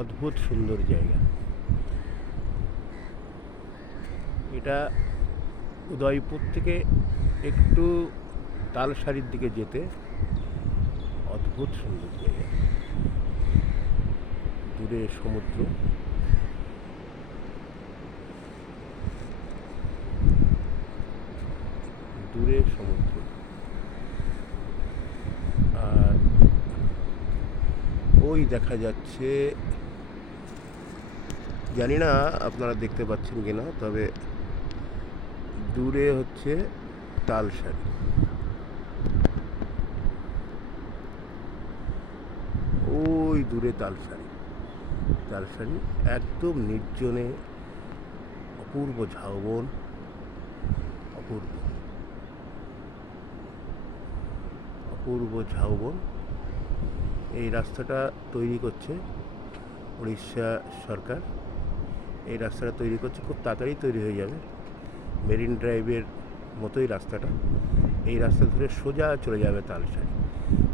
অদ্ভুত সুন্দর জায়গা। এটা উদয়পুর থেকে একটু তালসারির দিকে যেতে অদ্ভুত সুন্দর জায়গা। দূরে সমুদ্র, দূরে সমুদ্র, আর ওই দেখা যাচ্ছে, জানি না আপনারা দেখতে পাচ্ছেন কিনা, তবে দূরে হচ্ছে তালসারি। ওই দূরে তালসারি, তালসারি একদম নির্জনে, অপূর্ব ঝাউবন, অপূর্ব অপূর্ব ঝাউবন। এই রাস্তাটা তৈরি করছে উড়িষ্যা সরকার। এই রাস্তাটা তৈরি করছে, খুব তাড়াতাড়ি তৈরি হয়ে যাবে। মেরিন ড্রাইভের মতোই রাস্তাটা। এই রাস্তা ধরে সোজা চলে যাবে তালসারি,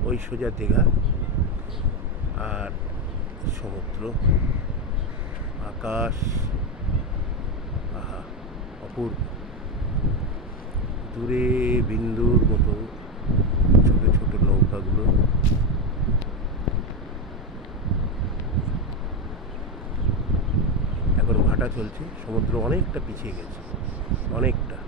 ওই সোজা দীঘা, আর সমুদ্র, আকাশ, আহা, অপূর্ব। দূরে বিন্দুর মতো ছোট ছোট নৌকাগুলো। এখন ভাটা চলছে, সমুদ্র অনেকটা পিছিয়ে গেছে, অনেকটা।